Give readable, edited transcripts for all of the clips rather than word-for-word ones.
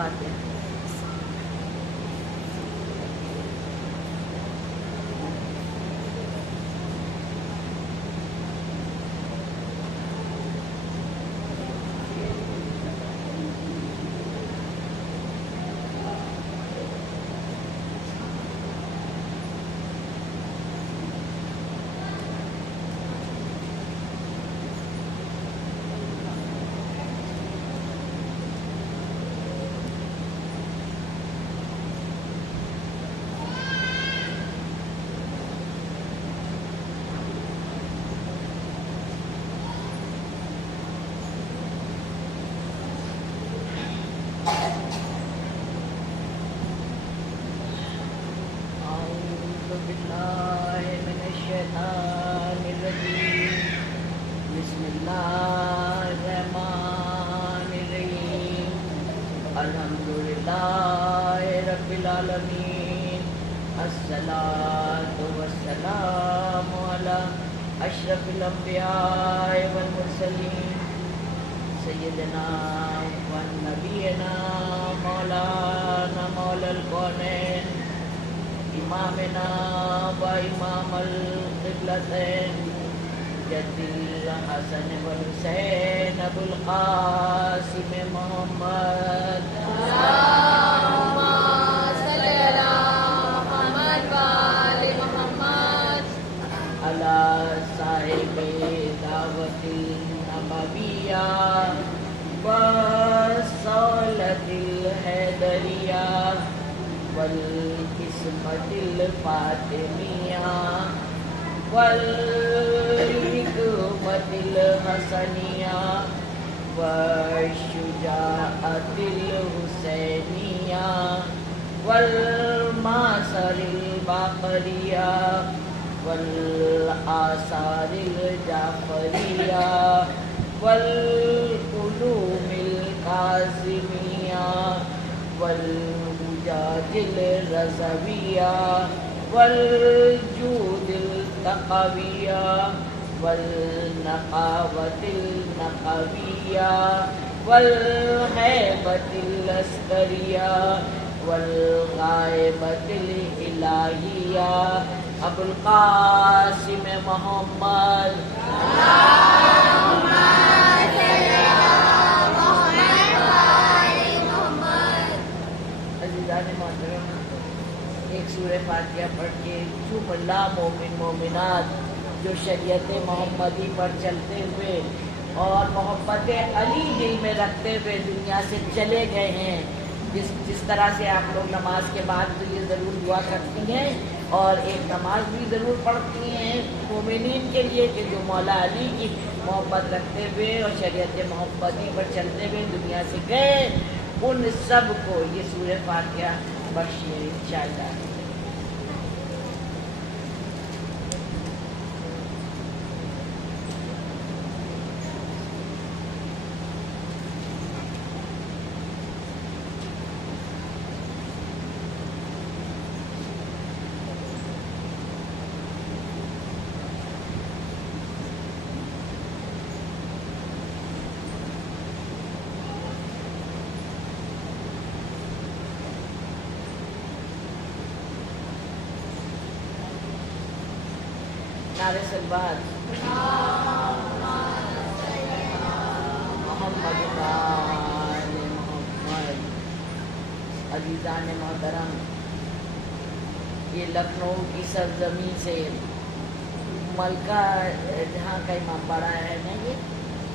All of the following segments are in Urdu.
فاتحہ۔ اعوذ باللہ من الشیطان الرجیم، بسم اللہ الرحمن الرحیم، الحمدللہ رب العالمین، الصلاۃ والسلام علی اشرف الانبیاء والمرسلین، سیدنا و نبینا مولانا مولا الکونین، امامنا و امام القبلتین، جد الحسن والحسین ابو القاسم محمد، اللهم صل على محمد وآل محمد، علی صاحب دعوت النبویہ و صولت الحیدریہ والقسمت الفاطمیہ والحکمت الحسنیہ والشجاعت الحسینیہ والمعصر الباقریہ والآثار الجعفریہ والعلوم القاسمیہ والحجاج الرضویہ والجود التقویہ والنقاوت النقویہ والہیبت العسکریہ والغائبت الالہیہ ابو القاسم محمد، اللهم صل على محمد وآل محمد۔ عزیزان محترم، ایک سورہ فاتحہ پڑھ کے چوب اللہ مومن مومنات جو شریعت محمدی پر چلتے ہوئے اور محبت علی دل میں رکھتے ہوئے دنیا سے چلے گئے ہیں، جس طرح سے آپ لوگ نماز کے بعد تو یہ ضرور دعا کرتی ہیں اور ایک نماز بھی ضرور پڑھتی ہیں مومنین کے لیے کہ جو مولا علی کی محبت رکھتے ہوئے اور شریعت محمدی پر چلتے ہوئے دنیا سے گئے، ان سب کو یہ سورہ فاتحہ بخشیے انشاءاللہ۔ نعرہ سلوات محمد آل محمد۔ عزیزان محترم، یہ لکھنؤ کی سرزمین سے ملکہ جہاں کا امام باڑہ ہے نا، یہ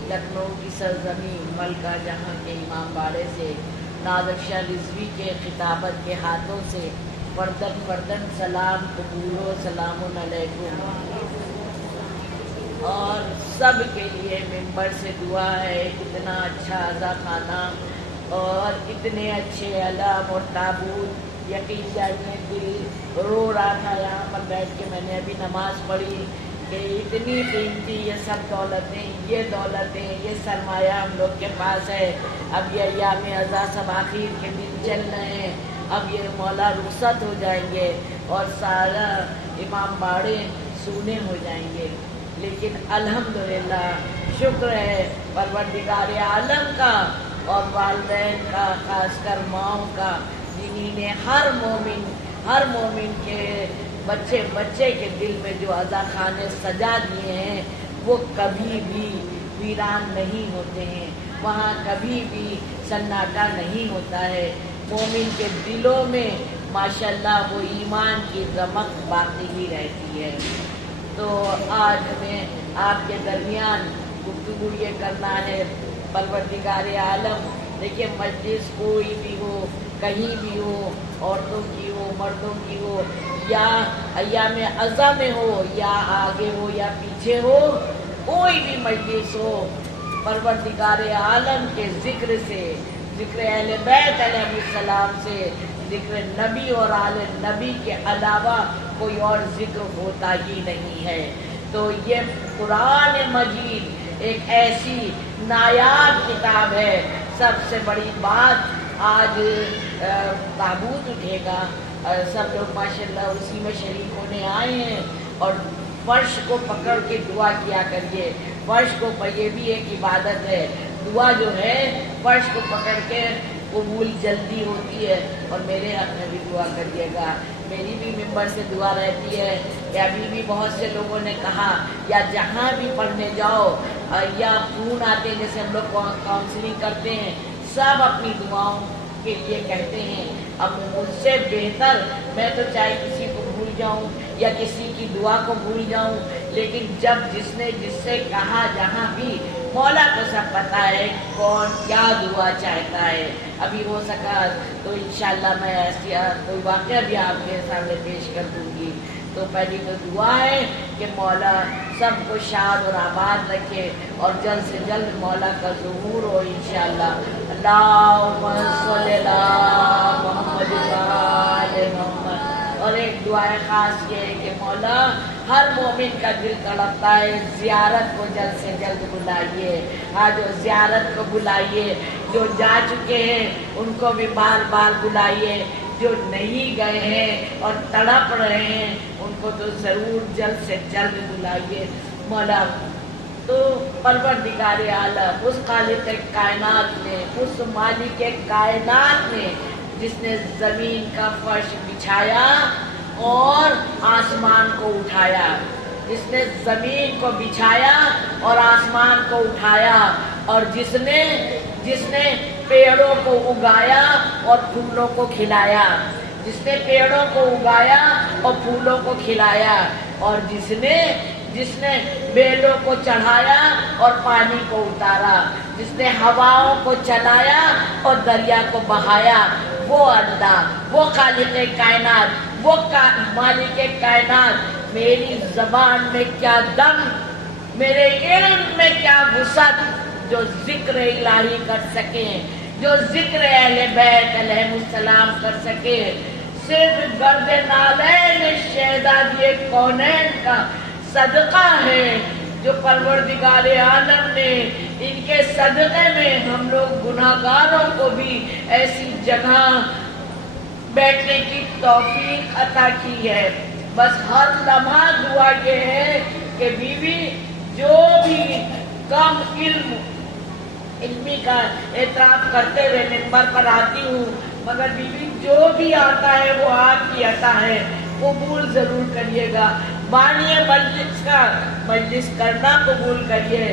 لکھنؤ کی سرزمین ملکہ جہاں کے امام باڑے سے نادر شاہ رضوی کے خطابت کے ہاتھوں سے فردن فردن سلام قبول و سلام علیکم، اور سب کے لیے ممبر سے دعا ہے، اتنا اچھا عزا خانہ اور اتنے اچھے علم اور تابوت، یقین جانیے دل رو رہا تھا یہاں پر بیٹھ کے، میں نے ابھی نماز پڑھی کہ اتنی قیمتی یہ سب دولتیں، یہ سرمایہ ہم لوگ کے پاس ہے۔ اب یہ ایام عزا سب آخر کے دن چل رہے ہیں، اب یہ مولا رخصت ہو جائیں گے اور سارا امام باڑے سونے ہو جائیں گے، لیکن الحمدللہ شکر ہے پروردگار عالم کا اور والدین کا، خاص کر ماؤں کا، جنہی نے ہر مومن کے بچے کے دل میں جو عزا خانے سجا دیے ہیں وہ کبھی بھی ویران نہیں ہوتے ہیں، وہاں کبھی بھی سناٹا نہیں ہوتا ہے، مومن کے دلوں میں ماشاءاللہ وہ ایمان کی رمق باقی ہی رہتی ہے۔ تو آج ہمیں آپ کے درمیان گفتگو یہ کرنا ہے، پروردگار عالم دیکھیے مجلس کوئی بھی ہو، کہیں بھی ہو، عورتوں کی ہو، مردوں کی ہو، یا ایام عزا میں ہو، یا آگے ہو یا پیچھے ہو، کوئی بھی مجلس ہو، پروردگار عالم کے ذکر سے، ذکر اہل بیت علیہ السلام سے، ذکر نبی اور آل نبی کے علاوہ کوئی اور ذکر ہوتا ہی نہیں ہے۔ تو یہ قرآن مجید ایک ایسی نایاب کتاب ہے۔ سب سے بڑی بات، آج تابوت اٹھے گا، سب لوگ ماشاءاللہ اسی میں شریک ہونے آئے ہیں، اور فرش کو پکڑ کے دعا کیا کریے۔ فرش کو، یہ بھی ایک عبادت ہے، دعا جو ہے فرش کو پکڑ کے قبول جلدی ہوتی ہے، اور میرے حق میں بھی دعا کریے گا۔ میری بھی ممبر سے دعا رہتی ہے کہ ابھی بھی بہت سے لوگوں نے کہا، یا جہاں بھی پڑھنے جاؤ یا فون آتے ہیں، جیسے ہم لوگ کاؤنسلنگ کرتے ہیں، سب اپنی دعاؤں کے لیے کہتے ہیں۔ اب مجھ سے بہتر، میں تو چاہے کسی کو بھول جاؤں یا کسی کی دعا کو بھول جاؤں، لیکن جب جس نے جس سے کہا، جہاں بھی، مولا کو سب پتا ہے کون کیا دعا چاہتا ہے۔ ابھی ہو سکا تو انشاءاللہ میں ایسی کوئی واقعہ بھی آپ کے سامنے پیش کر دوں گی۔ تو پہلی تو دعا ہے کہ مولا سب کو شاد اور آباد رکھے، اور جلد سے جلد مولا کا ظہور ہو انشاءاللہ۔ اللہم صلی اللہ محمد و آل محمد۔ اور ایک دعا خاص یہ ہے کہ مولا ہر مومن کا دل تڑپتا ہے، زیارت کو جلد سے جلد بلائیے، آج زیارت کو بلائیے، جو جا چکے ہیں ان کو بھی بار بار بلائیے، جو نہیں گئے ہیں اور تڑپ رہے ہیں ان کو تو ضرور جلد سے جلد بلائیے مولا۔ تو پروردگار عالم، اس خالق کائنات نے، اس مالک کائنات نے، جس نے زمین کا فرش بچھایا اور آسمان کو اٹھایا، جس نے زمین کو بچھایا اور آسمان کو اٹھایا، اور جس نے پیڑوں کو اگایا اور پھولوں کو کھلایا، جس نے پیڑوں کو اگایا اور پھولوں کو کھلایا، اور جس نے بیلوں کو چڑھایا اور پانی کو اتارا، جس نے ہواؤں کو چلایا اور دریا کو بہایا، وہ اللہ، وہ خالق کائنات، وہ مالک کائنات، میری زبان میں کیا دم، میرے علم میں کیا وسعت، جو ذکر الہی کر سکے، جو ذکر اہل بیت علیہ السلام کر سکے۔ صرف گرد نالین شہزادی کونین کا صدقہ ہے جو پروردگار عالم نے ان کے صدقے میں ہم لوگ گناہگاروں کو بھی ایسی جگہ بیٹھنے کی توفیق عطا کی ہے۔ بس ہر لمحہ دعا یہ ہے کہ بیوی جو بھی کم علمی کا اعتراف کرتے ہوئے ممبر پر آتی ہوں، مگر بیوی جو بھی آتا ہے وہ آپ کی عطا ہے، قبول ضرور کریے گا۔ بانی مجلس کرنا قبول کریے،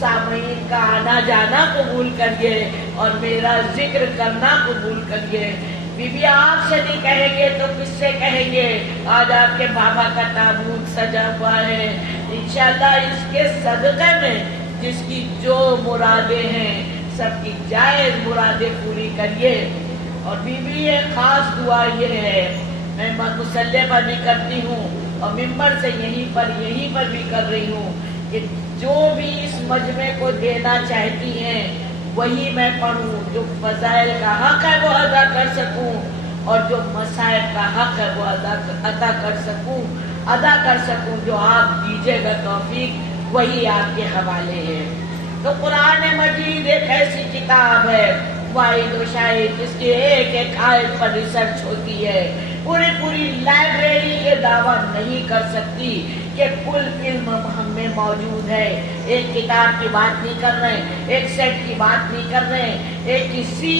سامعین کا آنا جانا قبول کریے، اور میرا ذکر کرنا قبول کریے۔ بی بی آپ سے نہیں کہیں گے تو کس سے کہیں گے؟ آج آپ کے بابا کا تابوت سجا ہوا ہے، انشاءاللہ اس کے صدقے میں جس کی جو مرادیں ہیں سب کی جائز مرادیں پوری کریے۔ اور بی بی ایک خاص دعا یہ ہے، میں مصلی پر بھی کرتی ہوں اور ممبر سے یہیں پر بھی کر رہی ہوں، کہ جو بھی اس مجمع کو دینا چاہتی ہیں وہی میں پڑھوں، جو فضائل کا حق ہے وہ ادا کر سکوں، اور جو مصائب کا حق ہے وہ ادا کر سکوں، جو آپ دیجیے گا توفیق وہی آپ کے حوالے ہے۔ تو قرآن مجید ایک ایسی کتاب ہے، واحد و شاہد، اس کی ایک ایک آیت پر ریسرچ ہوتی ہے۔ پوری لائبریری یہ دعویٰ نہیں کر سکتی کہ یہ کل علم ہم میں موجود ہے. ایک کتاب کی بات نہیں کر رہے, ایک سیٹ کی بات نہیں کر رہے, ایک کسی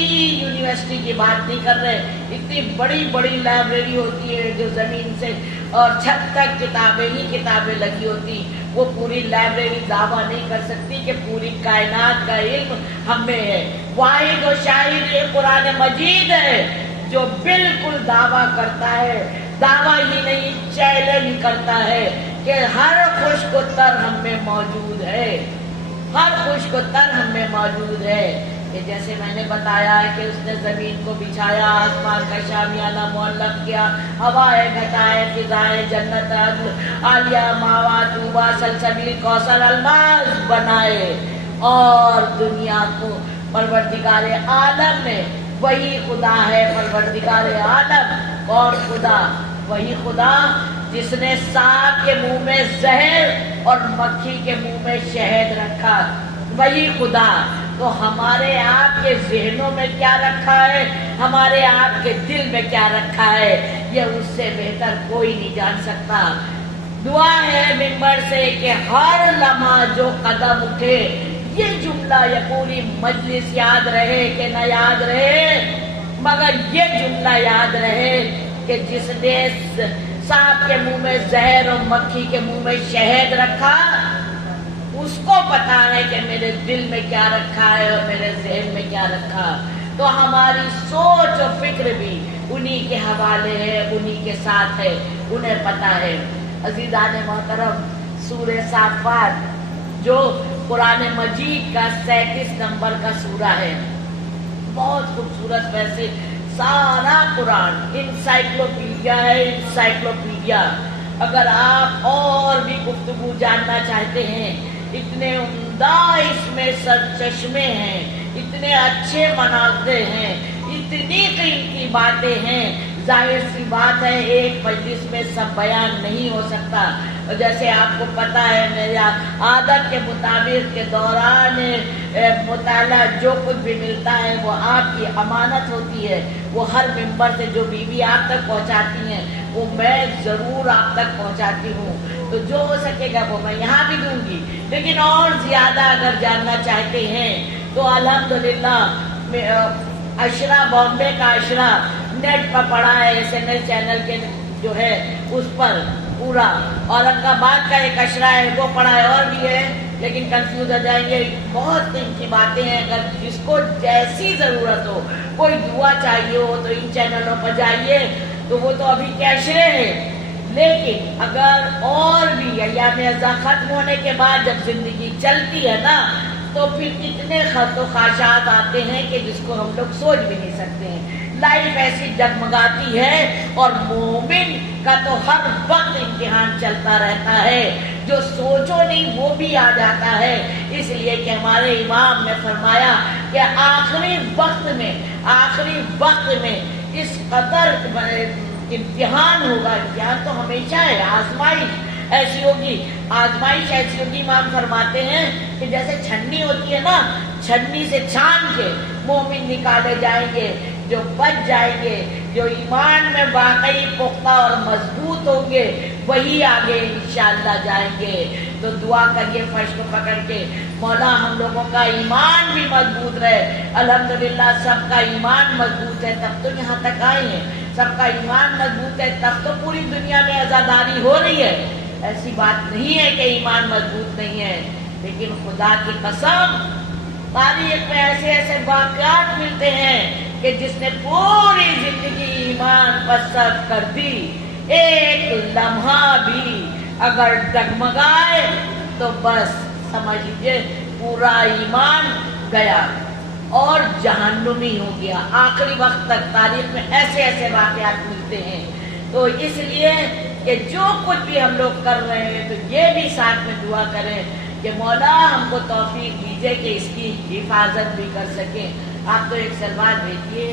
یونیورسٹی کی بات نہیں کر رہے. اتنی بڑی بڑی لائبریری ہوتی ہے جو زمین سے اور چھت تک کتابیں ہی کتابیں لگی ہوتی. وہ پوری لائبریری دعویٰ نہیں کر سکتی کہ پوری کائنات کا علم ہم میں ہے. واحد و شاہد یہ قرآن مجید ہے جو بالکل دعویٰ کرتا ہے, دعویٰ ہی نہیں چیلنج کرتا ہے کہ ہر خشک و تر ہم میں موجود ہے, ہر خشک و تر ہم میں موجود ہے. کہ جیسے میں نے بتایا ہے کہ اس نے زمین کو بچھایا, آسمان کا شامیانہ معلق کیا, ہوائے گھٹائے فضائے جنت عالیہ ماوا طوبا سلسبیل کوثر الماس بنائے, اور دنیا کو پروردگار عالم نے, وہی خدا ہے پروردگار عالم. کون خدا؟ وہی خدا جس نے سانپ کے منہ میں زہر اور مکھی کے منہ میں شہد رکھا, وہی خدا. تو ہمارے آپ کے ذہنوں میں کیا رکھا ہے, ہمارے آپ کے دل میں کیا رکھا ہے, یہ اس سے بہتر کوئی نہیں جان سکتا. دعا ہے ممبر سے کہ ہر لمحہ جو قدم اٹھے یہ جملہ یہ پوری مجلس یاد رہے کہ نہ یاد رہے, مگر یہ جملہ یاد رہے کہ جس نے سانپ کے منہ میں زہر اور مکھی کے منہ میں شہد رکھا اس کو پتا ہے کہ میرے دل میں کیا رکھا ہے اور میرے ذہن میں کیا رکھا. تو ہماری سوچ اور فکر بھی انہی کے حوالے ہے, انہی کے ساتھ ہے, انہیں پتا ہے. عزیزان محترم, سورہ صافات جو قرآن مجید کا 37 نمبر کا سورہ ہے, بہت خوبصورت. ویسے سارا قرآن انسائکلوپیڈیا ہے, انسائکلوپیڈیا. اگر آپ اور بھی گفتگو جاننا چاہتے ہیں, اتنے عمدہ اس میں سرچشمے ہیں, اتنے اچھے مناظر ہیں, اتنی قیمتی باتیں ہیں. ظاہر سی بات ہے ایک مجلس میں سب بیان نہیں ہو سکتا. جیسے آپ کو پتا ہے میری عادت کے مطابق کے دوران مطالعہ جو کچھ بھی ملتا ہے وہ آپ کی امانت ہوتی ہے. وہ ہر ممبر سے جو بیوی آپ تک پہنچاتی ہیں وہ میں ضرور آپ تک پہنچاتی ہوں. تو جو ہو سکے گا وہ میں یہاں بھی دوں گی. لیکن اور زیادہ اگر جاننا چاہتے ہیں تو الحمدللہ اشرا بامبے کا اشرا نیٹ پر پڑا ہے, SNL چینل کے جو ہے اس پر پورا. اورنگ آباد کا ایک اشرا ہے وہ پڑھا ہے, اور بھی ہے لیکن کنفیوز ہو جائیں گے. بہت قیمتی باتیں ہیں. اگر جس کو جیسی ضرورت ہو, کوئی دعا چاہیے ہو تو ان چینلوں پر جائیے. تو وہ تو ابھی کے اشرے ہیں, لیکن اگر اور بھی ایام ازاں ختم ہونے کے بعد جب زندگی چلتی ہے نا تو پھر اتنے خط و خواہشات آتے ہیں کہ جس کو ہم لوگ سوچ بھی نہیں سکتے ہیں. لائف ایسی جگمگاتی ہے اور مومن کا تو ہر وقت امتحان چلتا رہتا ہے. جو سوچو نہیں وہ بھی آ جاتا ہے. اس لیے کہ ہمارے امام نے فرمایا کہ آخری وقت میں اس قدر امتحان ہوگا. امتحان تو ہمیشہ ہے, آزمائش ایسی ہوگی. آزمائش ایسی ہوگی, امام فرماتے ہیں کہ جیسے چھنی ہوتی ہے نا, چھنی سے چھان کے مومن نکالے جائیں گے. جو بچ جائیں گے, جو ایمان میں واقعی پختہ اور مضبوط ہوں گے وہی آگے انشاءاللہ جائیں گے. تو دعا کریے فرش کو پکڑ کے, مولا ہم لوگوں کا ایمان بھی مضبوط رہے. الحمدللہ سب کا ایمان مضبوط ہے تب تو یہاں تک آئے ہیں. سب کا ایمان مضبوط ہے تب تو پوری دنیا میں عزاداری ہو رہی ہے. ایسی بات نہیں ہے کہ ایمان مضبوط نہیں ہے. لیکن خدا کی قسم تاریخ میں ایسے ایسے واقعات ملتے ہیں کہ جس نے پوری زندگی ایمان پر صرف کر دی. ایک لمحہ بھی اگر ڈگمگائے تو بس سمجھ لیجیے پورا ایمان گیا اور جہنمی ہو گیا. آخری وقت تک تاریخ میں ایسے ایسے واقعات ملتے ہیں. تو اس لیے کہ جو کچھ بھی ہم لوگ کر رہے ہیں تو یہ بھی ساتھ میں دعا کریں کہ مولا ہم کو توفیق دیجیے کہ اس کی حفاظت بھی کر سکیں. آپ تو ایک سلوات بھیجیے.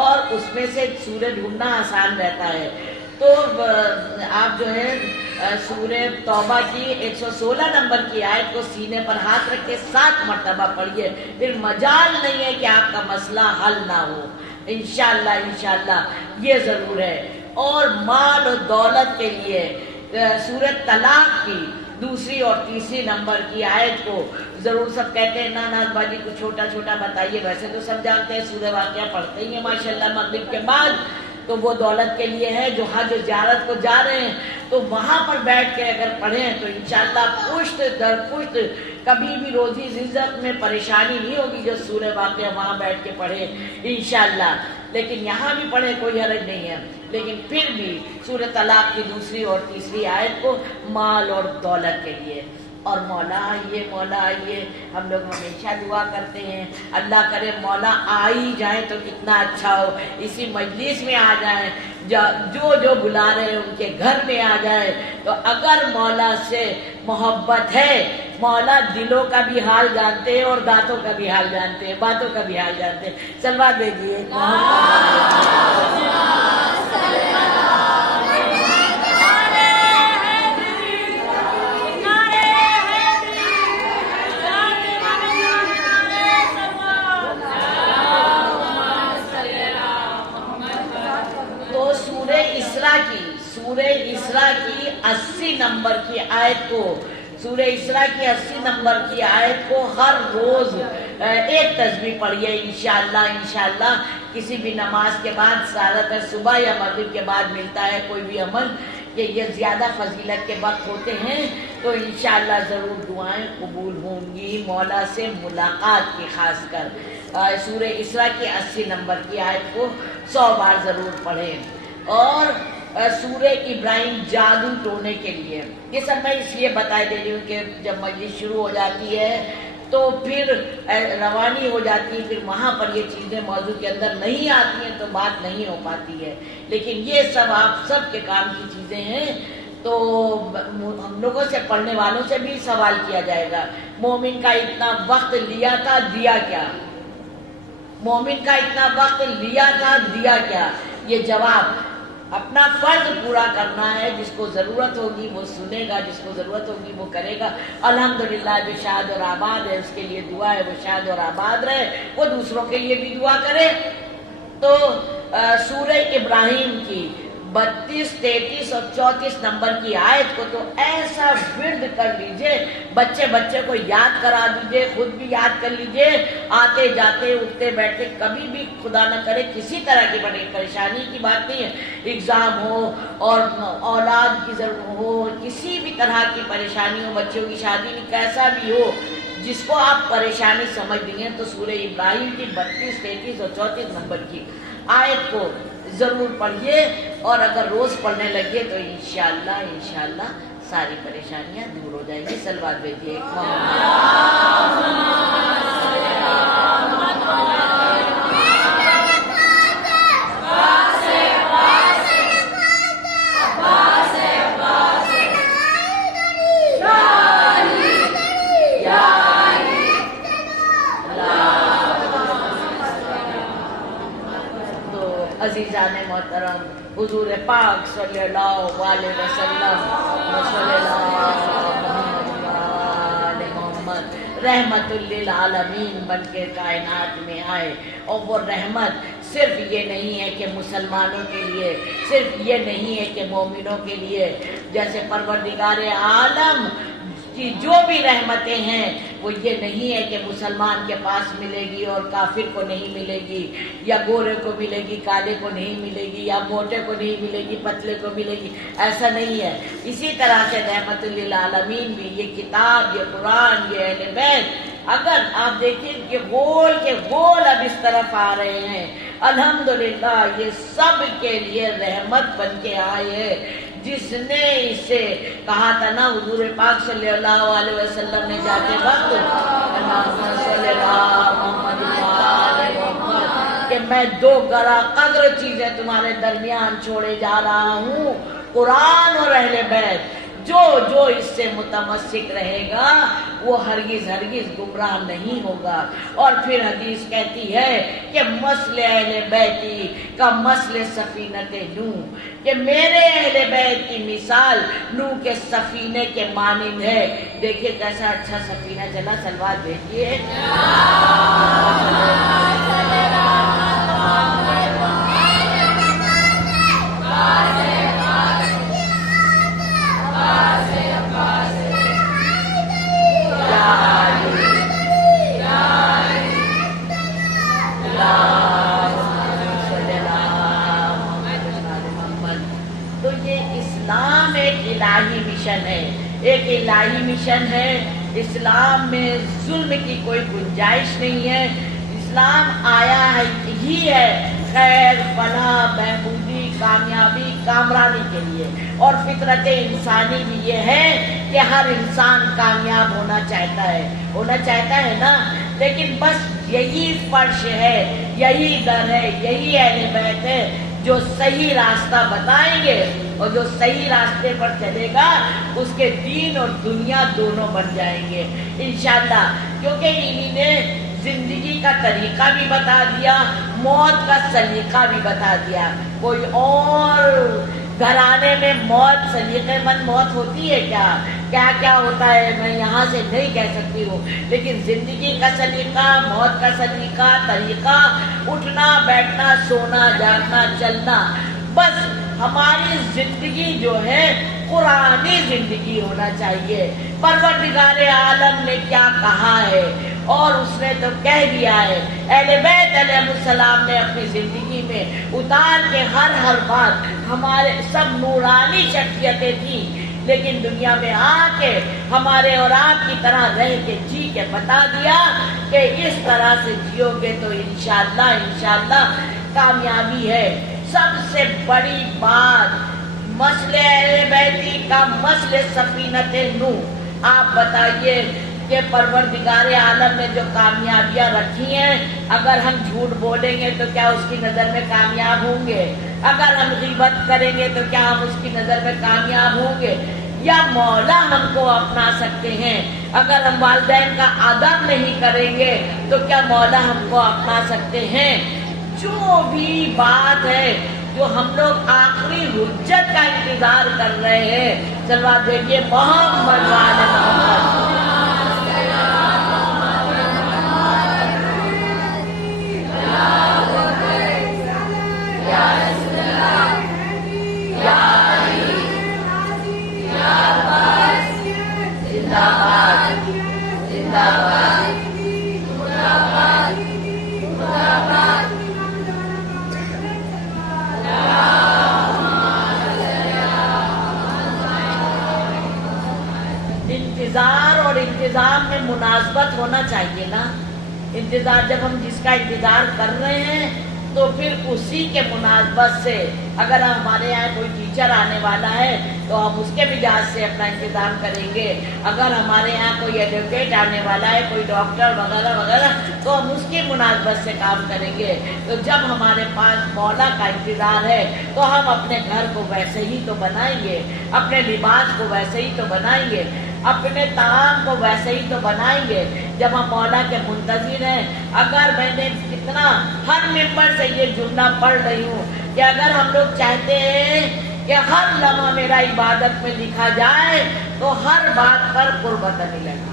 اور اس میں سے سورہ ڈھونڈنا آسان رہتا ہے. تو آپ جو ہے سورہ توبہ کی 116 نمبر کی آیت کو سینے پر ہاتھ رکھ کے 7 مرتبہ پڑھیے، پھر مجال نہیں ہے کہ آپ کا مسئلہ حل نہ ہو. انشاءاللہ یہ ضرور ہے. اور مال و دولت کے لیے سورہ طلاق کی 2 اور 3 نمبر کی آیت کو ضرور سب کہتے ہیں ناز باجی کو چھوٹا چھوٹا بتائیے، ویسے تو سب جانتے ہیں، سورہ واقعہ پڑھتے ہی ہیں ماشاءاللہ مغرب کے بعد. تو وہ دولت کے لیے ہے جو حج و زیارت کو جا رہے ہیں، تو وہاں پر بیٹھ کے اگر پڑھیں تو انشاءاللہ پشت در پشت کبھی بھی روزی رزق میں پریشانی نہیں ہوگی جو سورہ واقعہ وہاں بیٹھ کے پڑھیں انشاءاللہ. لیکن یہاں بھی پڑھیں کوئی حرج نہیں ہے، لیکن پھر بھی سورہ طلاق کی 2 اور 3 آیت کو مال اور دولت کے لیے. اور مولا آئیے ہم لوگ ہمیشہ دعا کرتے ہیں، اللہ کرے مولا آ ہی جائیں تو کتنا اچھا ہو، اسی مجلس میں آ جائیں، جو بلا رہے ہیں ان کے گھر میں آ جائیں. تو اگر مولا سے محبت ہے، مولا دلوں کا بھی حال جانتے ہیں اور دانتوں کا بھی حال جانتے ہیں، باتوں کا بھی حال جانتے ہیں. صلوات بھیجیے. سورہ اسراء کی 80 نمبر کی آیت کو سورہ اسراء کی 80 نمبر کی آیت کو ہر روز ایک تسبیح پڑھیے انشاءاللہ. کسی بھی نماز کے بعد، زیادہ تر صبح یا مغرب کے بعد ملتا ہے کوئی بھی عمل کہ یہ زیادہ فضیلت کے وقت ہوتے ہیں، تو انشاءاللہ ضرور دعائیں قبول ہوں گی مولا سے ملاقات کی. خاص کر سورہ اسراء کی 80 نمبر کی آیت کو 100 بار ضرور پڑھیں. اور سورہ ابراہیم جادو ٹونے کے لیے، یہ سب میں اس لیے بتا دے رہی ہوں کہ جب مجلس شروع ہو جاتی ہے تو پھر روانی ہو جاتی ہے، پھر وہاں پر یہ چیزیں موضوع کے اندر نہیں آتی ہیں تو بات نہیں ہو پاتی ہے. لیکن یہ سب آپ سب کے کام کی چیزیں ہیں. تو ہم لوگوں سے، پڑھنے والوں سے بھی سوال کیا جائے گا، مومن کا اتنا وقت لیا تھا دیا کیا؟ مومن کا اتنا وقت لیا تھا دیا کیا؟ یہ جواب اپنا فرض پورا کرنا ہے. جس کو ضرورت ہوگی وہ سنے گا، جس کو ضرورت ہوگی وہ کرے گا. الحمدللہ جو شاد اور آباد ہے اس کے لیے دعا ہے، وہ شاد اور آباد رہے، وہ دوسروں کے لیے بھی دعا کرے. تو سورہ ابراہیم کی 32، 33 اور 34 نمبر کی آیت کو تو ایسا ورد کر لیجئے، بچے کو یاد کرا دیجئے، خود بھی یاد کر لیجئے، آتے جاتے اٹھتے بیٹھتے. کبھی بھی خدا نہ کرے کسی طرح کی بڑی پریشانی کی بات نہیں ہے، ایگزام ہو اور اولاد کی ضرورت ہو، کسی بھی طرح کی پریشانی ہو، بچوں کی شادی میں کیسا بھی ہو، جس کو آپ پریشانی سمجھ رہی ہیں، تو سورہ ابراہیم کی 32، 33 اور 34 نمبر کی آیت کو ضرور پڑھیے. اور اگر روز پڑھنے لگے تو انشاءاللہ ساری پریشانیاں دور ہو جائیں گی. صلوات بھیجیے. عزیزان محترم، حضور پاک صلی اللہ علیہ وسلم محمد رحمت للعالمین بن کے کائنات میں آئے. اور وہ رحمت صرف یہ نہیں ہے کہ مسلمانوں کے لیے، صرف یہ نہیں ہے کہ مومنوں کے لیے. جیسے پروردگار عالم کی جو بھی رحمتیں ہیں وہ یہ نہیں ہے کہ مسلمان کے پاس ملے گی اور کافر کو نہیں ملے گی، یا گورے کو ملے گی کالے کو نہیں ملے گی، یا موٹے کو نہیں ملے گی پتلے کو ملے گی. ایسا نہیں ہے. اسی طرح سے رحمت للعالمین بھی یہ کتاب، یہ قرآن، یہ اہل بیت، اگر آپ دیکھیں کہ گول کے گول اب اس طرف آ رہے ہیں، الحمدللہ یہ سب کے لیے رحمت بن کے آئے ہیں. جس نے اسے کہا تھا نا حضور پاک صلی اللہ علیہ وسلم نے جاتے وقت صلی اللہ محمد کہ میں 2 گرا قدر چیزیں تمہارے درمیان چھوڑے جا رہا ہوں، قرآن اور اہل بیت. جو جو اس سے متمسک رہے گا وہ ہرگز ہرگز گمراہ نہیں ہوگا۔ اور پھر حدیث کہتی ہے کہ مسل اہل بیتی کا مسل سفینت نوح، کہ میرے اہل بیت کی مثال نوح کے سفینے کے مانند ہے۔ دیکھیے کیسا اچھا سفینہ چلا، سلوات دیکھیے۔ تو یہ اسلام ایک الہی مشن ہے، ایک الہی مشن ہے۔ اسلام میں ظلم کی کوئی گنجائش نہیں ہے۔ اسلام آیا ہے ہی ہے خیر، فلاح، بہبودی، کامیابی، کامرانی کے لیے، اور فطرت انسانی بھی یہ ہے کہ ہر انسان کامیاب ہونا چاہتا ہے نا۔ لیکن بس یہی فرش ہے، یہی در ہے، یہی اہل بیت ہے جو صحیح راستہ بتائیں گے، اور جو صحیح راستے پر چلے گا اس کے دین اور دنیا دونوں بن جائیں گے انشاءاللہ۔ کیونکہ انہی نے زندگی کا طریقہ بھی بتا دیا، موت کا سلیقہ بھی بتا دیا۔ کوئی اور گھرانے میں موت سلیقے مند موت ہوتی ہے کیا کیا ہوتا ہے، میں یہاں سے نہیں کہہ سکتی ہوں، لیکن زندگی کا سلیقہ، موت کا سلیقہ، طریقہ، اٹھنا بیٹھنا، سونا جاگنا، چلنا، بس ہماری زندگی جو ہے قرآنی زندگی ہونا چاہیے۔ پروردگار عالم نے کیا کہا ہے، اور اس نے تو کہہ دیا ہے۔ اہل بیت علیہ السلام نے اپنی زندگی میں اتار کے ہر بات، ہمارے سب نورانی شخصیتیں تھیں، لیکن دنیا میں آ کے ہمارے اور آپ کی طرح رہ کے جی کے بتا دیا کہ اس طرح سے جیو گے تو انشاءاللہ کامیابی ہے۔ سب سے بڑی بات مسئلہ اہل بیتی کا مسئلہ سفینت نوح۔ آپ بتائیے کہ پروردگار عالم نے جو کامیابیاں رکھی ہیں، اگر ہم جھوٹ بولیں گے تو کیا اس کی نظر میں کامیاب ہوں گے؟ اگر ہم غیبت کریں گے تو کیا ہم اس کی نظر میں کامیاب ہوں گے؟ یا مولا ہم کو اپنا سکتے ہیں؟ اگر ہم والدین کا ادب نہیں کریں گے تو کیا مولا ہم کو اپنا سکتے ہیں؟ جو بھی بات ہے، جو ہم لوگ آخری حجت کا انتظار کر رہے ہیں، صلوات دیکھیے محمد وآل محمد۔ انتظار اور انتظام میں مناسبت ہونا چاہیے نا۔ انتظار، جب ہم جس کا انتظار کر رہے ہیں تو پھر اسی کے مناسبت سے، اگر ہمارے یہاں کوئی ٹیچر آنے والا ہے تو ہم اس کے مزاج سے اپنا انتظام کریں گے، اگر ہمارے یہاں کوئی ایڈوکیٹ آنے والا ہے، کوئی ڈاکٹر وغیرہ وغیرہ، تو ہم اس کی مناسبت سے کام کریں گے۔ تو جب ہمارے پاس مولا کا انتظار ہے تو ہم اپنے گھر کو ویسے ہی تو بنائیں گے، اپنے لباس کو ویسے ہی تو بنائیں گے، اپنے طعام کو ویسے ہی تو بنائیں گے جب ہم مولا کے منتظر ہیں۔ اگر میں نے کتنا ہر ممبر سے یہ جملہ پڑھ رہی ہوں کہ اگر ہم لوگ چاہتے ہیں کہ ہر لمحہ میرا عبادت میں لکھا جائے تو ہر بات پر قربت ملے گا۔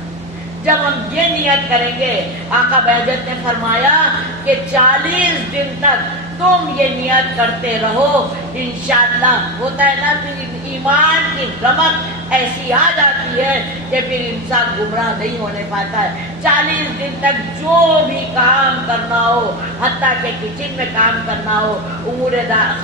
جب ہم یہ نیت کریں گے، آقا بہجت نے فرمایا کہ 40 دن تک تم یہ نیت کرتے رہو، انشاءاللہ ہوتا ہے نا، پھر ایمان کی رمق ایسی آ جاتی ہے کہ پھر انسان گمراہ نہیں ہونے پاتا ہے۔ 40 دن تک جو بھی کام کرنا ہو، حتیٰ کہ کچن میں کام کرنا ہو، امور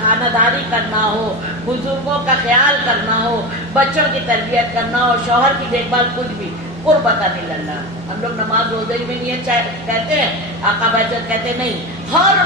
خانہ داری کرنا ہو، بزرگوں کا خیال کرنا ہو، بچوں کی تربیت کرنا ہو، شوہر کی دیکھ بھال، کچھ بھی قربت اللہ۔ ہم لوگ نماز روزے میں نہیں کہتے ہیں، آقا بہجت کہتے نہیں، ہر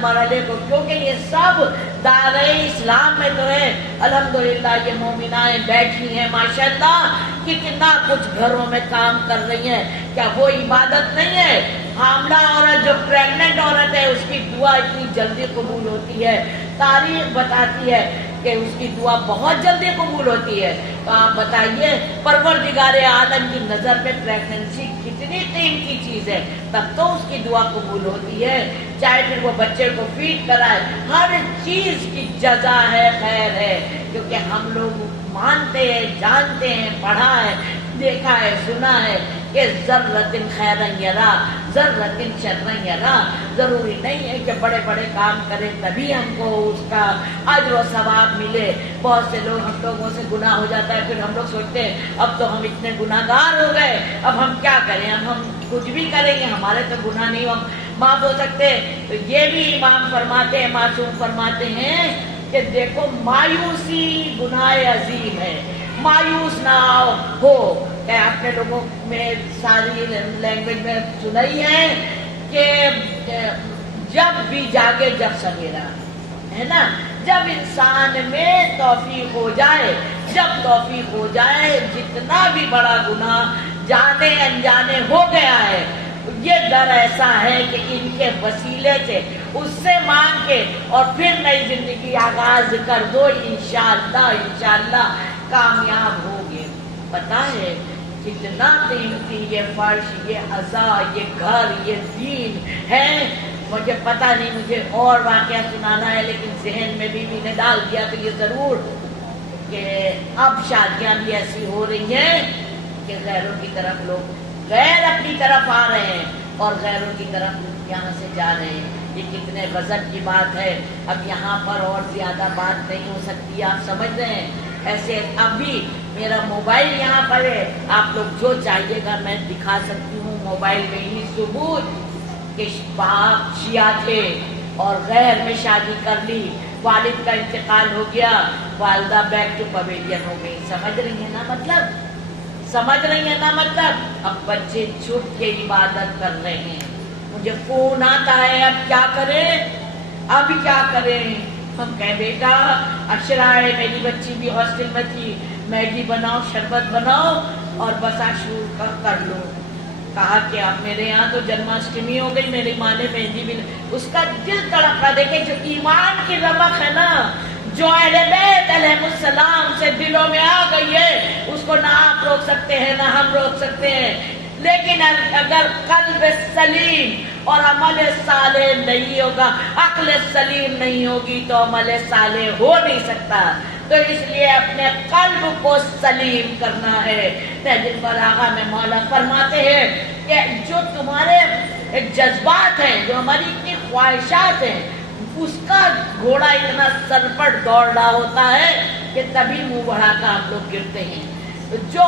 مرحلے کو، کیونکہ یہ سب دار اسلام میں تو ہے۔ الحمدللہ یہ مومنائیں بیٹھی ہیں ماشاءاللہ، کتنا کچھ گھروں میں کام کر رہی ہیں، کیا وہ عبادت نہیں ہے؟ حاملہ عورت، جو پریگننٹ عورت ہے، اس کی دعا اتنی جلدی قبول ہوتی ہے۔ تاریخ بتاتی ہے کہ اس کی دعا بہت جلدی قبول ہوتی ہے. تو آپ بتائیے پروردگار عالم کی نظر میں پریگننسی کتنی قیمتی چیز ہے، تب تو اس کی دعا قبول ہوتی ہے. چاہے پھر وہ بچے کو فیڈ کرائے، ہر چیز کی جزا ہے، خیر ہے، کیونکہ ہم لوگ مانتے ہیں، جانتے ہیں، پڑھا ہے، دیکھا ہے، سنا ہے کہ ذرۃ خیرا یرا ذرۃ شرا یرا. ضروری نہیں ہے کہ بڑے بڑے کام کریں تبھی ہم کو اس کا اجر و ثواب ملے. بہت سے لوگ، ہم لوگوں سے گناہ ہو جاتا ہے، پھر ہم لوگ سوچتے ہیں اب تو ہم اتنے گناہ گار ہو گئے، اب ہم کیا کریں، اب ہم کچھ بھی کریں گے، ہمارے تو گناہ نہیں ہم معاف ہو سکتے. تو یہ بھی امام فرماتے ہیں، معصوم فرماتے ہیں کہ دیکھو مایوسی گناہ عظیم ہے، مایوس نہ ہو. کہ آپ نے لوگوں میں ساری لینگویج میں سنائی ہے کہ جب بھی جاگے جب سویرا، ہے نا. جب انسان میں توفیق ہو جائے، جب توفیق ہو جائے، جتنا بھی بڑا گناہ جانے انجانے ہو گیا ہے، یہ ڈر ایسا ہے کہ ان کے وسیلے سے اس سے مانگ کے اور پھر نئی زندگی آغاز کر دو، انشاءاللہ کامیاب ہوگے. پتہ ہے کتنا قیمتی یہ فرش، یہ عزا، یہ گھر، یہ دین ہے. مجھے پتہ نہیں، مجھے اور واقعہ سنانا ہے، لیکن ذہن میں بھی نے ڈال دیا تو یہ ضرور کہ اب شادیاں بھی ایسی ہو رہی ہیں کہ غیروں کی طرف لوگ، غیر اپنی طرف آ رہے ہیں اور غیروں کی طرف یہاں سے جا رہے ہیں. یہ کتنے غضب کی بات ہے. اب یہاں پر اور زیادہ بات نہیں ہو سکتی، آپ سمجھ رہے ہیں. ایسے اب بھی میرا موبائل یہاں پر ہے، آپ لوگ جو چاہیے گا میں دکھا سکتی ہوں. موبائل میں ہی ثبوت کہ باپ شیعہ تھے اور غیر میں شادی کر لی، والد کا انتقال ہو گیا، والدہ بیک ٹو پویلین ہو گئی. سمجھ رہی ہیں نا مطلب، سمجھ رہی ہیں نا مطلب. اب بچے چھپ کے عبادت کر رہے ہیں. مجھے فون آتا ہے، اب کیا کریں، اب کیا کریں. ہم کہیں بیٹا اشرا ہے، میری بچی بھی ہاسٹل میں تھی، میگی بناؤ، شربت بناؤ اور بسا شور کا کر لو. کہا کہ اب میرے یہاں تو جنماشٹمی ہو گئی، میری ماں نے مہندی بھی، اس کا دل تڑپا. دیکھیں جو ایمان کی رمق ہے نا، جو اہل بیت علیہ السلام سے دلوں میں آ گئی ہے، اس کو نہ آپ روک سکتے ہیں نہ ہم روک سکتے ہیں. لیکن اگر قلب سلیم اور عمل صالح نہیں ہوگا، عقل سلیم نہیں ہوگی تو عمل صالح ہو نہیں سکتا. تو اس لیے اپنے قلب کو سلیم کرنا ہے. تہجد البلاغہ میں مولا فرماتے ہیں کہ جو تمہارے جذبات ہیں، جو ہماری اتنی خواہشات ہیں، اس کا گھوڑا اتنا سر پر دوڑ رہا ہوتا ہے کہ تبھی منہ بڑھا کر ہم لوگ گرتے ہیں. جو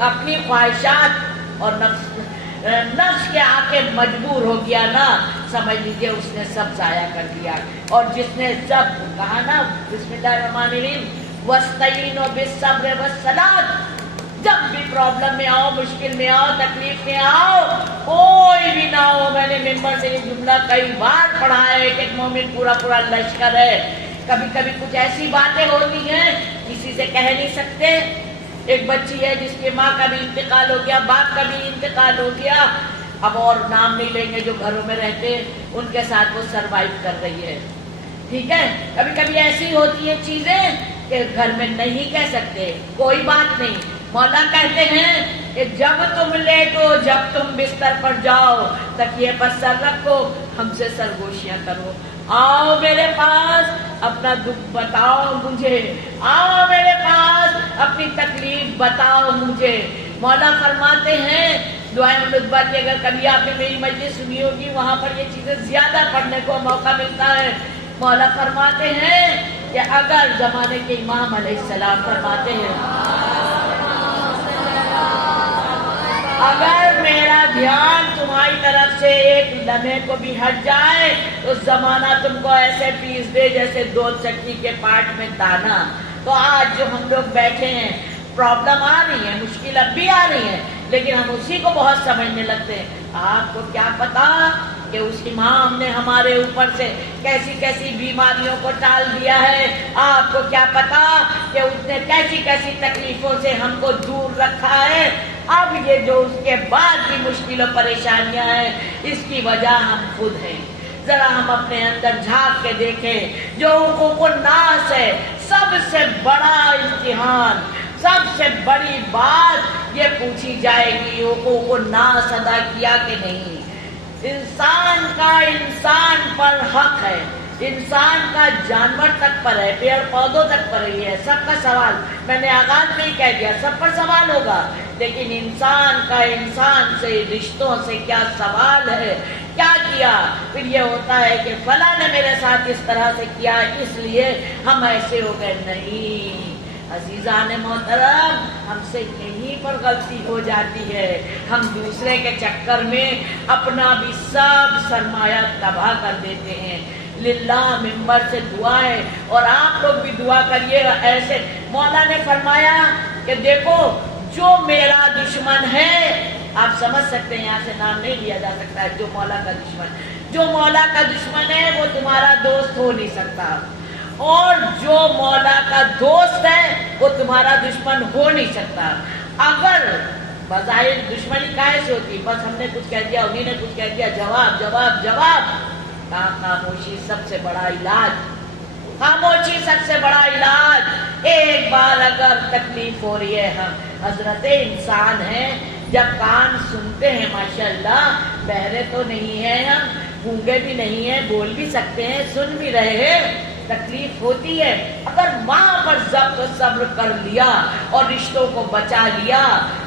اپنی خواہشات اور نفس کے آکے مجبور ہو گیا نا، سمجھ لیجئے اس نے سب ضائع کر دیا. اور جس نے سب کہا نا بسم اللہ الرحمن الرحیم وَاسْتَعِينُوا بِالصَّبْرِ وَالصَّلَاةِ، جب بھی پرابلم میں آؤ، مشکل میں آؤ، تکلیف میں آؤ، کوئی بھی نہ ہو. میں نے ممبر سے یہ جملہ کئی بار پڑھا ہے کہ ایک مومن پورا لشکر ہے. کبھی کبھی کچھ ایسی باتیں ہوتی ہیں کسی سے کہہ نہیں سکتے. ایک بچی ہے جس کی ماں کا بھی انتقال ہو گیا، باپ کا بھی انتقال ہو گیا. اب اور نام نہیں لیں گے جو گھروں میں رہتے ہیں، ان کے ساتھ وہ سروائیو کر رہی ہے. ٹھیک ہے، کبھی کبھی ایسی ہوتی ہیں چیزیں کہ گھر میں نہیں کہہ سکتے، کوئی بات نہیں. مولا کہتے ہیں کہ جب تم لیٹو، جب تم بستر پر جاؤ، تکیے پر سر رکھو، ہم سے سرگوشیاں کرو. آؤ میرے پاس، اپنا دکھ بتاؤ مجھے، آؤ میرے پاس، اپنی تکلیف بتاؤ مجھے. مولا فرماتے ہیں دعائیں مطلبہ کی اگر کبھی آپ نے میری مجلس سنی ہوگی، وہاں پر یہ چیزیں زیادہ پڑھنے کو موقع ملتا ہے. مولا فرماتے ہیں کہ اگر زمانے کے امام علیہ السلام فرماتے ہیں اگر میرا دھیان تمہاری طرف سے ایک لمحے کو بھی ہٹ جائے تو زمانہ تم کو ایسے پیس دے جیسے دو چکی کے پاٹ میں دانا. تو آج جو ہم لوگ بیٹھے ہیں، پرابلم آ رہی ہے، مشکل اب بھی آ رہی ہے، لیکن ہم اسی کو بہت سمجھنے لگتے ہیں. آپ کو کیا پتا کہ اس امام نے ہمارے اوپر سے کیسی کیسی بیماریوں کو ٹال دیا ہے. آپ کو کیا پتا کہ اس نے کیسی کیسی تکلیفوں سے ہم کو دور رکھا ہے. اب یہ جو اس کے بعد کی مشکل و پریشانیاں ہیں، اس کی وجہ ہم خود ہیں. ذرا ہم اپنے اندر جھانک کے دیکھیں. جو حقوق الناس ہے، سب سے بڑا امتحان، سب سے بڑی بات یہ پوچھی جائے گی حقوق الناس ادا کیا کہ نہیں۔ انسان کا انسان پر حق ہے، انسان کا جانور تک پر ہے، پیڑ پودوں تک پر ہی ہے، سب کا سوال، میں نے آغاز میں ہی کہہ دیا سب پر سوال ہوگا، لیکن انسان کا انسان سے رشتوں سے کیا سوال ہے، کیا کیا؟ پھر یہ ہوتا ہے کہ فلاں نے میرے ساتھ اس طرح سے کیا اس لیے ہم ایسے ہو گئے، نہیں عزیزان محترم، ہم سے یہیں پر غلطی ہو جاتی ہے، ہم دوسرے کے چکر میں اپنا بھی سب سرمایہ تباہ کر دیتے ہیں۔ للہ ممبر سے دعائیں، اور آپ لوگ بھی دعا کریے ایسے۔ مولا نے فرمایا کہ دیکھو جو میرا دشمن ہے، آپ سمجھ سکتے ہیں، یہاں سے نام نہیں لیا جا سکتا ہے، جو مولا کا دشمن، جو مولا کا دشمن ہے وہ تمہارا دوست ہو نہیں سکتا، اور جو مولا کا دوست ہے وہ تمہارا دشمن ہو نہیں سکتا۔ اگر بظاہر دشمنی کائے سے ہوتی، بس ہم نے کچھ کہہ دیا، انہیں نے کچھ کہہ دیا، جواب جواب جواب، کہا خاموشی سب سے بڑا علاج، خاموشی سب سے بڑا علاج۔ ایک بار اگر تکلیف ہو رہی ہے، حضرت انسان ہے، جب کان سنتے ہیں ماشاءاللہ، بہرے تو نہیں ہیں ہم، گونگے بھی نہیں ہیں، بول بھی سکتے ہیں، سن بھی رہے ہیں، تکلیف ہوتی ہے، اگر وہاں پر ضبط و صبر کر لیا اور رشتوں کو بچا لیا۔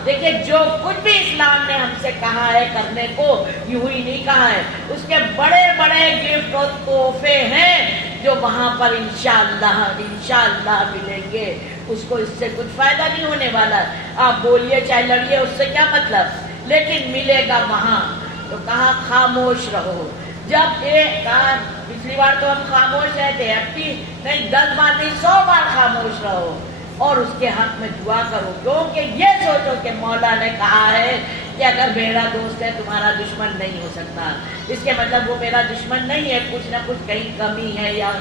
دیکھیں جو کچھ بھی اسلام نے ہم سے کہا ہے کرنے کو، یوں ہی نہیں کہا ہے، اس کے بڑے بڑے گفٹ اور تحفے ہیں جو وہاں پر انشاءاللہ ملیں گے۔ اس کو اس سے کچھ فائدہ نہیں ہونے والا، آپ بولیے چاہے لڑیے، اس سے کیا مطلب، لیکن ملے گا وہاں۔ تو کہا خاموش رہو۔ جب ایک کہا پچھلی بار تو ہم خاموش رہتے، اب بھی نہیں، 10 بار نہیں 100 بار خاموش رہو اور اس کے حق میں دعا کرو، کیونکہ یہ سوچو کہ مولا نے کہا ہے کہ اگر میرا دوست ہے تمہارا دشمن نہیں ہو سکتا، اس کے مطلب وہ میرا دشمن نہیں ہے، کچھ نہ کچھ کہیں کمی ہے یا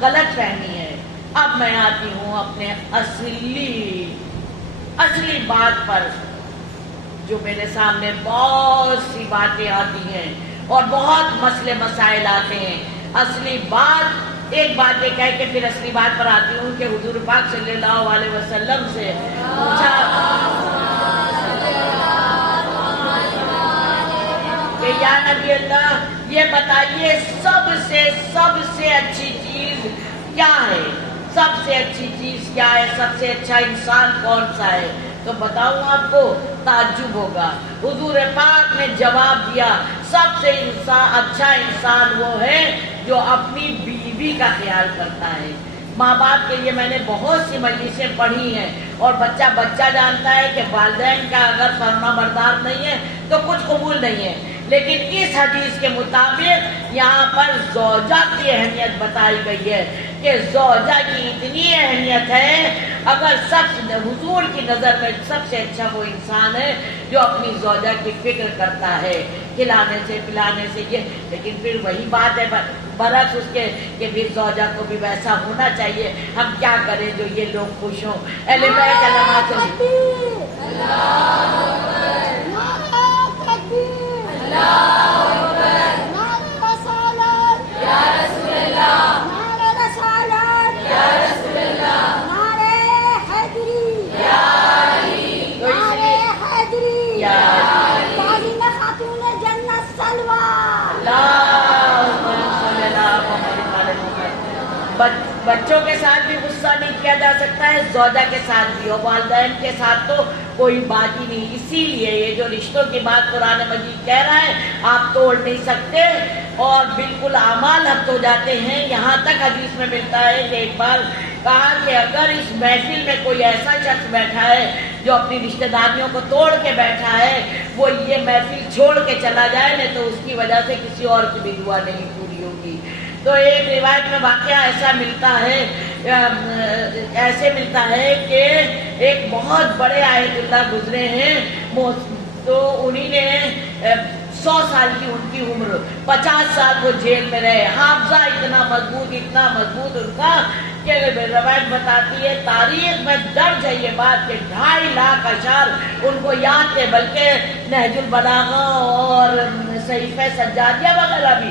غلط فہمی ہے۔ اب میں آتی ہوں اپنے اصلی بات پر، جو میرے سامنے بہت سی باتیں آتی ہیں اور بہت مسئلے مسائل آتے ہیں۔ اصلی بات، ایک بات یہ کہہ کے پھر اصلی بات پر آتی ہوں کہ حضور پاک صلی اللہ علیہ وسلم سے پوچھا کہ یا نبی اللہ یہ بتائیے سب سے اچھی چیز کیا ہے، سب سے اچھی چیز کیا ہے، سب سے اچھا انسان کون سا ہے؟ تو بتاؤں آپ کو، تعجب ہوگا۔ حضور پاک نے جواب دیا سب سے اچھا انسان وہ ہے جو اپنی بیوی کا خیال کرتا ہے۔ ماں باپ کے لیے میں نے بہت سی مجلسیں پڑھی ہیں، اور بچہ جانتا ہے کہ والدین کا اگر فرما بردار نہیں ہے تو کچھ قبول نہیں ہے، لیکن اس حدیث کے مطابق یہاں پر زوجہ کی اہمیت بتائی گئی ہے کہ زوجہ کی اتنی اہمیت ہے، اگر حضور کی نظر میں سب سے اچھا وہ انسان ہے جو اپنی زوجہ کی فکر کرتا ہے، کھلانے سے پلانے سے یہ، لیکن پھر وہی بات ہے برعکس اس کے کہ پھر زوجہ کو بھی ویسا ہونا چاہیے۔ ہم کیا کریں جو یہ لوگ خوش ہوں؟ اہل بیت علماء بچوں کے ساتھ بھی غصہ نہیں کیا جا سکتا ہے، زوجہ کے ساتھ بھی، اور والدین کے ساتھ تو کوئی بات ہی نہیں۔ اسی لیے یہ جو رشتوں کی بات قرآن مجید کہہ رہا ہے آپ توڑ نہیں سکتے، اور بالکل اعمال حق ہو جاتے ہیں۔ یہاں تک حدیث میں ملتا ہے کہ ایک بار کہا کہ اگر اس محفل میں کوئی ایسا شخص بیٹھا ہے جو اپنی رشتہ داریوں کو توڑ کے بیٹھا ہے، وہ یہ محفل چھوڑ کے چلا جائے نہیں تو اس کی وجہ سے کسی اور کی بھی دعا نہیں پوری ہوگی۔ تو ایک روایت میں واقعہ ایسا ملتا ہے کہ ایک بہت بڑے آیت اللہ گزرے ہیں، تو انہی نے 100 سال کی ان کی عمر، 50 سال وہ جیل میں رہے، حافظہ اتنا مضبوط ان کا کہ روایت بتاتی ہے، تاریخ میں درج ہے یہ بات کہ 2.5 لاکھ اشعار ان کو یاد تھے، بلکہ نہج البلاغہ اور صحیفہ سجادیہ وغیرہ بھی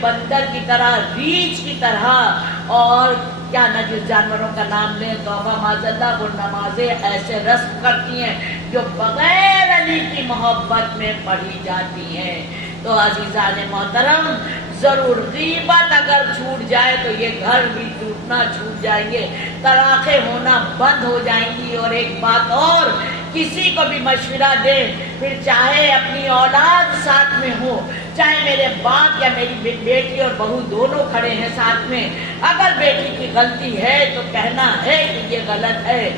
بندر کی طرح، ریچھ کی طرح، اور کیا نہ جس جانوروں کا نام لیں توبہ معذاللہ، وہ نمازیں ایسے رسم کرتی ہیں جو بغیر علی کی محبت میں پڑھی جاتی ہیں۔ تو عزیزان محترم، ضرور غیبت اگر چھوٹ جائے تو یہ گھر بھی ٹوٹنا چھوٹ جائیں گے، طلاقیں ہونا بند ہو جائیں گی۔ اور ایک بات اور، کسی کو بھی مشورہ دے، پھر چاہے اپنی اولاد ساتھ میں ہو، چاہے میرے باپ یا میری بیٹی اور بہو دونوں کھڑے ہیں ساتھ میں، اگر بیٹی کی غلطی ہے تو کہنا ہے کہ یہ غلط ہے،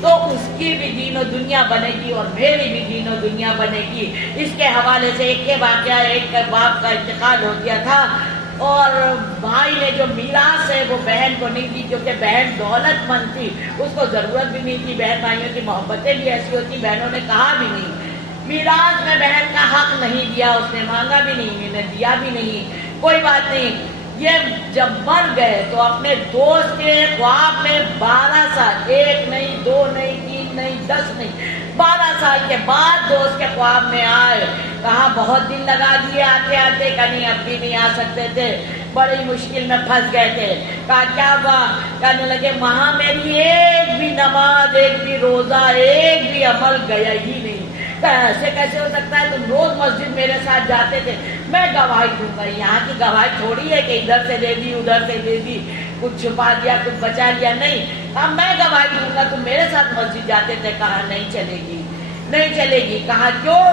تو اس کی بھی دین و دنیا بنے گی اور میری بھی دین و دنیا بنے گی۔ اس کے حوالے سے ایک کے واقعہ، ایک باپ کا انتقال ہو گیا تھا اور بھائی نے جو میراث ہے وہ بہن کو نہیں دی، کیونکہ بہن دولت مند تھی، اس کو ضرورت بھی نہیں تھی۔ بہن بھائیوں کی محبتیں بھی ایسی ہوتی، بہنوں نے کہا بھی نہیں، میراث میں بہن کا حق نہیں دیا، اس نے مانگا بھی نہیں، میں نے دیا بھی نہیں، کوئی بات نہیں۔ یہ جب مر گئے تو اپنے دوست کے خواب میں 12 سال، 1 نہیں 2 نہیں 3 نہیں 10 نہیں 12 سال کے بعد دوست کے خواب میں آئے، کہا بہت دن لگا دیے آتے آتے، کہیں اب بھی نہیں آ سکتے تھے، بڑی مشکل میں پھنس گئے تھے۔ کہا کیا ہوا؟ کہنے لگے وہاں میری ایک بھی نماز، ایک بھی روزہ، ایک بھی عمل گیا ہی نہیں۔ ایسے کیسے ہو سکتا ہے؟ تم روز مسجد میرے ساتھ جاتے تھے، میں گواہی دوں گا۔ یہاں کی گواہی تھوڑی ہے کہ ادھر سے دے دی ادھر سے دے دی، کچھ چھپا دیا کچھ بچا لیا، نہیں، اب میں گواہی دوں گا تم میرے ساتھ مسجد جاتے تھے۔ کہا نہیں چلے گی، نہیں چلے گی۔ کہا کیوں؟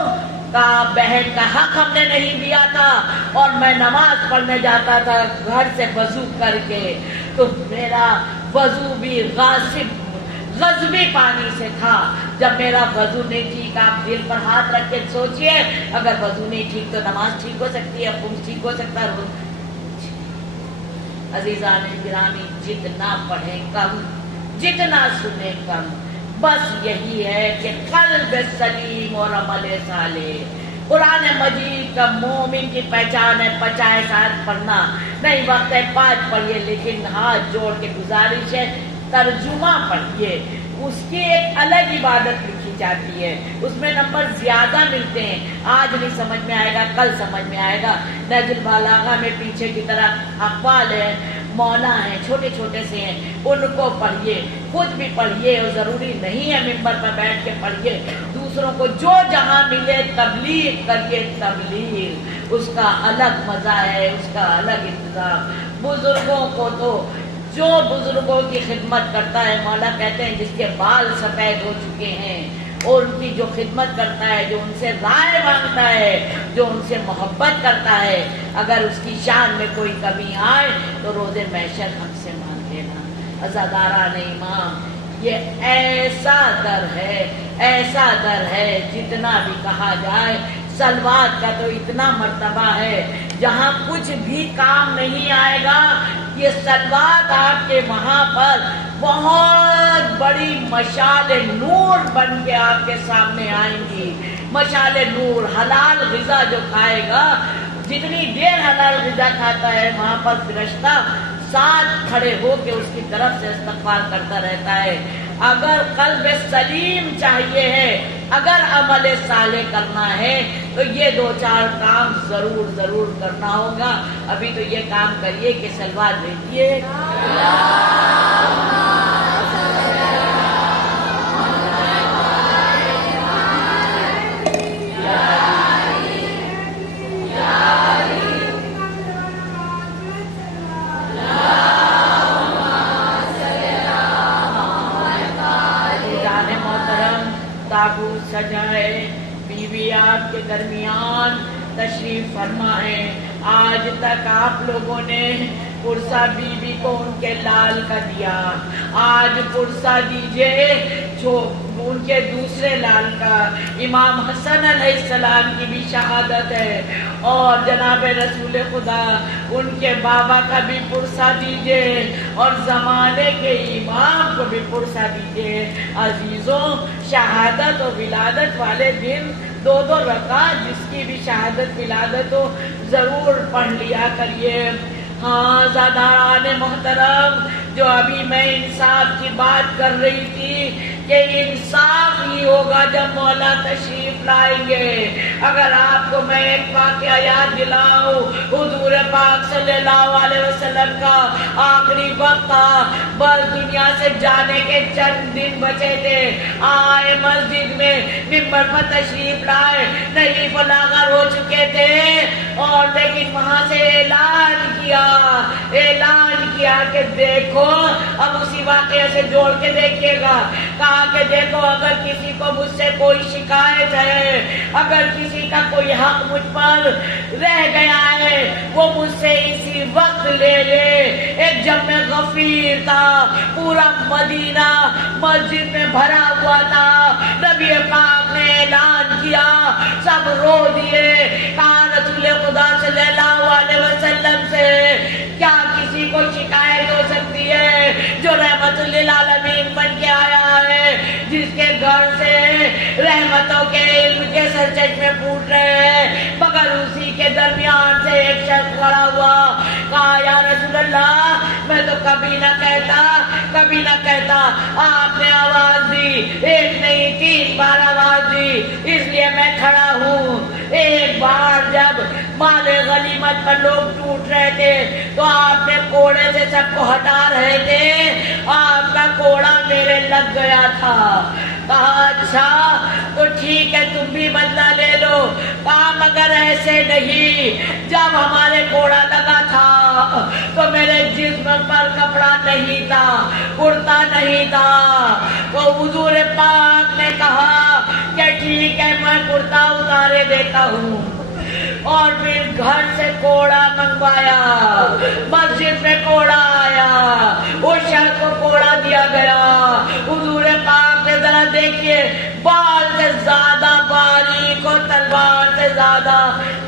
کہا بہن کا حق ہم نے نہیں دیا تھا اور میں نماز پڑھنے جاتا تھا گھر سے وضو کر کے، تو میرا وضو بھی غضبی پانی سے تھا۔ جب میرا وضو نہیں ٹھیک، آپ دل پر ہاتھ رکھ کے سوچئے، اگر وضو نہیں ٹھیک تو نماز ٹھیک ہو سکتی ہے، خون ٹھیک ہو سکتا ہے۔ عزیزان گرامی، جتنا پڑھیں کم، جتنا سنیں کم، بس یہی ہے کہ قلب سلیم اور عمل صالح۔ قرآن مجید کا مومن کی پہچان ہے 50 ساتھ پڑھنا، نہیں وقت ہے 5 پڑھیے، لیکن ہاتھ جوڑ کے گزارش ہے ترجمہ پڑھیے، اس کی ایک الگ عبادت لکھی جاتی ہے، اس میں نمبر زیادہ ملتے ہیں۔ آج نہیں سمجھ میں آئے گا کل سمجھ میں آئے گا۔ نہج البلاغہ میں پیچھے کی طرح اقوال ہے، مولا ہیں، چھوٹے چھوٹے سے ہیں، ان کو پڑھیے، خود بھی پڑھیے، اور ضروری نہیں ہے ممبر پر بیٹھ کے پڑھیے، دوسروں کو جو جہاں ملے تبلیغ کریے، تبلیغ اس کا الگ مزہ ہے، اس کا الگ انتظام۔ بزرگوں کو تو جو بزرگوں کی خدمت کرتا ہے، مولا کہتے ہیں جس کے بال سفید ہو چکے ہیں، اور ان کی جو خدمت کرتا ہے، جو ان سے رائے مانگتا ہے، جو ان سے محبت کرتا ہے، اگر اس کی شان میں کوئی کمی آئے تو روز محشر ہم سے مانگ لینا۔ عزاداران امام، یہ ایسا در ہے، ایسا در ہے، جتنا بھی کہا جائے۔ صلوات کا تو اتنا مرتبہ ہے، جہاں کچھ بھی کام نہیں آئے گا، یہ صلوات آپ کے وہاں پر بہت بڑی مشعل نور بن کے آپ کے سامنے آئیں گی۔ مشعل نور، حلال غذا جو کھائے گا، جتنی دیر حلال غذا کھاتا ہے، وہاں پر فرشتہ ساتھ کھڑے ہو کے اس کی طرف سے استغفار کرتا رہتا ہے۔ اگر قلب سلیم چاہیے ہے، اگر عمل صالح کرنا ہے، تو یہ 2-4 کام ضرور ضرور کرنا ہوگا۔ ابھی تو یہ کام کریے کہ صلوات بھیجیے۔ تابوت سجائے، بیوی آپ کے درمیان تشریف فرما ہے۔ آج تک آپ لوگوں نے پرسہ بیوی کو ان کے لال کا دیا، آج پرسہ دیجئے جو ان کے دوسرے لال کا۔ امام حسن علیہ السلام کی بھی شہادت ہے، اور جناب رسول خدا ان کے بابا کا بھی پرسہ دیجئے، اور زمانے کے امام کو بھی پرسہ دیجئے۔ عزیزوں، شہادت و ولادت والے دن 2 رکعت جس کی بھی شہادت ولادت ہو ضرور پڑھ لیا کریے۔ ہاں زاداران محترم، جو ابھی میں انصاف کی بات کر رہی تھی کہ کہ انصاف ہی ہوگا جب مولا تشریف لائیں گے۔ اگر آپ کو میں ایک واقعہ یاد دلاؤں، حضور پاک صلی اللہ علیہ وسلم کا آخری وقت تھا، بس دنیا سے جانے کے چند دن بچے تھے، آئے مسجد میں ممبر پر تشریف لائے، نبی فلاغر ہو چکے تھے، اور لیکن وہاں سے اعلان کیا کہ دیکھو، اب اسی واقعے سے جوڑ کے دیکھیے گا، کہا کہ دیکھو اگر کسی کو مجھ سے کوئی شکایت ہے، اگر کسی کا کوئی حق مجھ پر رہ گیا ہے، وہ مجھ سے اسی وقت لے لے۔ ایک جمع غفیر تھا، پورا مدینہ مسجد میں بھرا ہوا تھا، نبی پاک نے اعلان کیا، سب رو دیے، کہا رسول خدا صلی اللہ علیہ وسلم سے کیا کسی کو شکایت ہو سکتی ہے جو رحمت للعالمین بن کے آیا ہے، جس کے گھر سے رحمتوں کے علم کے سرچشمے پھوٹ رہے ہیں، مگر اسی کے درمیان سے ایک شخص کھڑا ہوا، کہا یا رسول اللہ میں تو کبھی نہ کہتا، آپ نے آواز دی، ایک نہیں 3 بار آواز دی، اس لیے میں کھڑا ہوں۔ ایک بار جب مال غنیمت پر لوگ ٹوٹ رہے تھے تو آپ نے کوڑے سے سب کو ہٹا رہے تھے، آپ کا کوڑا میرے لگ گیا تھا۔ کہا اچھا تو ٹھیک ہے، تم بھی بدلہ لے لو۔ کہا مگر ایسے نہیں، جب ہمارے کوڑا لگا تھا تو میرے جسم پر کپڑا نہیں تھا، کرتا نہیں تھا، تو حضور پاک نے کہا کہ ٹھیک ہے میں کرتا اتارے دیتا ہوں، اور پھر گھر سے کوڑا منگوایا، مسجد میں کوڑا آیا، اس شخص کو کوڑا دیا گیا۔ حضور پاک نے ذرا دیکھیے، بال سے زیادہ باریک اور تلوار سے زیادہ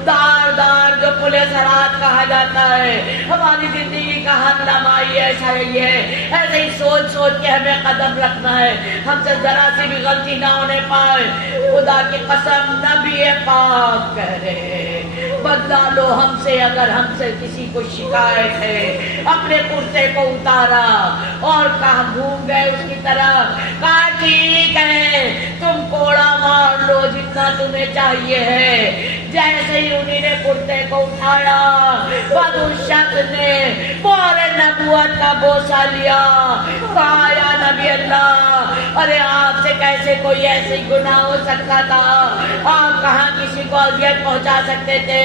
داردار جو پولیس رات کہا جاتا ہے، ہماری زندگی کا ہنگامہ ایسا ہی ہے، ایسے ہی سوچ سوچ کے ہمیں قدم رکھنا ہے، ہم سے ذرا سی بھی غلطی نہ ہونے پائے۔ خدا کی قسم نبی پاک کہہ رہے ہیں بدلا لو ہم سے، اگر ہم سے کسی کو شکایت ہے۔ اپنے کرتے کو اتارا اور کہاں گھوم گئے اس کی طرف، کہا ٹھیک ہے تم کوڑا مار لو جتنا تمہیں چاہیے ہے۔ جیسے ہی انہی نے کرتے کو اٹھایا، بعد اس شخص نے مہر نبوت کا بوسہ لیا، کہا یا نبی اللہ، ارے آپ سے کیسے کوئی ایسی گناہ ہو سکتا تھا، آپ کہاں کسی کو اذیت پہنچا سکتے تھے،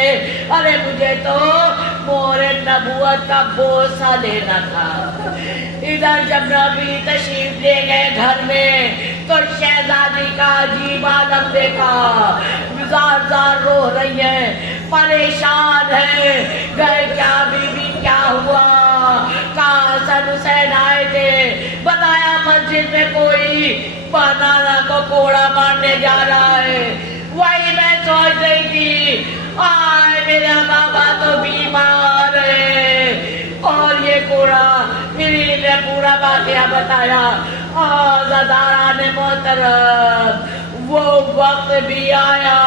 ارے مجھے تو مہر نبوت کا بوسہ لینا تھا۔ ادھر جب نبی تشریف لے گئے گھر میں تو شہزادی کا عجیب عالم دیکھا، زار زار رو رہی ہیں، پریشان ہے، گئے کیا بی بی کیا ہوا، کہا حسن حسین آئے تھے، بتایا مسجد میں کوئی بنانا کو کوڑا مارنے جا رہا ہے۔ وہی میں سوچ رہی تھی، آئے میرا بابا تو بیمار ہے، اور یہ کوڑا میری نے پورا واقعہ بتایا۔ آزاداران محترم، وہ وقت بھی آیا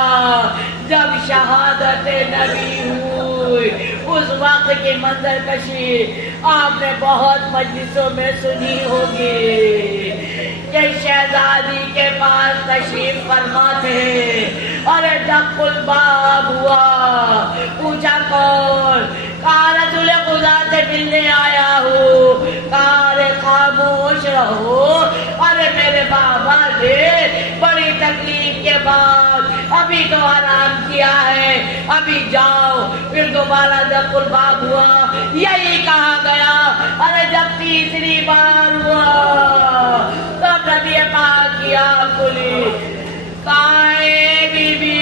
جب شہادت نبی ہوئی، اس وقت کی منظر کشی آپ نے بہت مجلسوں میں سنی ہوگی کہ شہزادی کے پاس تشریف فرما تھے، اور ڈق الباب ہوا، پوچھا کون، کہا رسول خدا سے ملنے آیا ہوں، کہا ارے خاموش رہو، ارے میرے بابا نے بڑی تکلیف کے بعد ابھی تو آرام کیا ہے، ابھی جاؤ۔ پھر دوبارہ ڈق الباب ہوا، یہی کہا گیا، ارے جب تیسری بار ہوا تب نبی پاک کی آنکھ کھلی، کائے بی بی،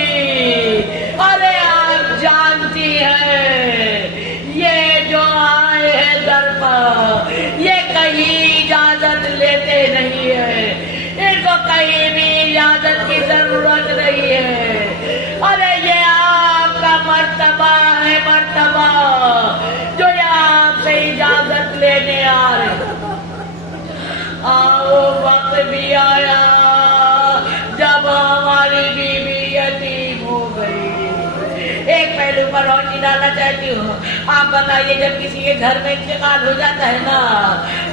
ارے آپ جانتی ہیں یہ جو آئے ہیں در پر، یہ کہیں اجازت لیتے نہیں ہیں، ان کو کہیں بھی اجازت کی ضرورت نہیں ہے، ارے یہ آپ کا مرتبہ ہے، مرتبہ جو یہ آپ سے اجازت لینے آ رہے۔ وہ وقت بھی آیا جب ہماری بیوی یتیم ہو گئی۔ ایک پہلو پر روشنی ڈالنا چاہتی ہوں، آپ بتائیے جب کسی کے گھر میں انتقال ہو جاتا ہے نا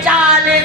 40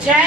6